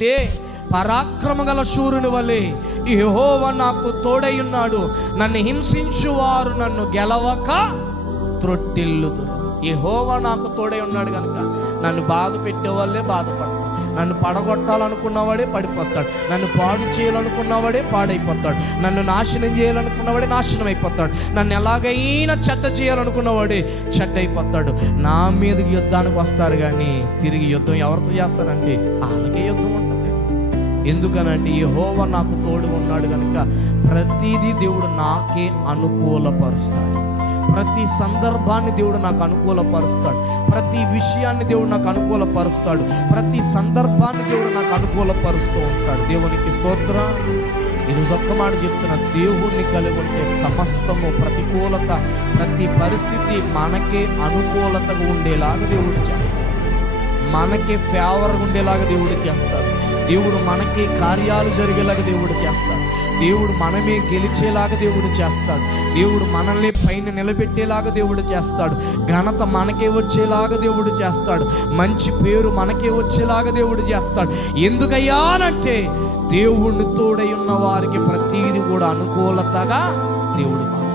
అంటే పరాక్రమ గల శూరుని వలె యహోవ నాకు తోడై ఉన్నాడు. నన్ను హింసించువారు నన్ను గెలవక త్రొట్టిల్లుదు యహోవ నాకు తోడై ఉన్నాడు కనుక నన్ను బాధ పెట్టేవాళ్ళే బాధపడతాడు నన్ను పడగొట్టాలనుకున్నవాడే పడిపోతాడు. నన్ను పాడు చేయాలనుకున్నవాడే పాడైపోతాడు. నన్ను నాశనం చేయాలనుకున్నవాడే నాశనం అయిపోతాడు నన్ను ఎలాగైనా చెడ్డ చేయాలనుకున్నవాడే చెడ్డ అయిపోతాడు నా మీద యుద్ధానికి వస్తారు కానీ తిరిగి యుద్ధం ఎవరితో చేస్తారండి? వాళ్ళకే యుద్ధం ఎందుకనంటే ఈ హోవ నాకు తోడు ఉన్నాడు కనుక ప్రతిదీ దేవుడు నాకే అనుకూలపరుస్తాడు. ప్రతి సందర్భాన్ని దేవుడు నాకు అనుకూలపరుస్తాడు. ప్రతి విషయాన్ని దేవుడు నాకు అనుకూలపరుస్తాడు. ప్రతి సందర్భాన్ని దేవుడు నాకు అనుకూలపరుస్తూ ఉంటాడు. దేవునికి స్తోత్ర. ఈరోజు ఒక్క మాట చెప్తున్న. దేవుణ్ణి కలిగి ఉంటే సమస్తము ప్రతికూలత ప్రతి పరిస్థితి మనకే అనుకూలతగా ఉండేలాగా దేవుడు చేస్తాడు. మనకి ఫేవర్గా ఉండేలాగా దేవుడు చేస్తాడు. దేవుడు మనకి కార్యాలు జరిగేలాగా దేవుడు చేస్తాడు. దేవుడు మనమే గెలిచేలాగా దేవుడు చేస్తాడు. దేవుడు మనల్ని పైన నిలబెట్టేలాగా దేవుడు చేస్తాడు. ఘనత మనకే వచ్చేలాగా దేవుడు చేస్తాడు. మంచి పేరు మనకే వచ్చేలాగా దేవుడు చేస్తాడు. ఎందుకయ్యానంటే దేవుడిని తోడై ఉన్న వారికి ప్రతీది కూడా అనుకూలతగా దేవుడు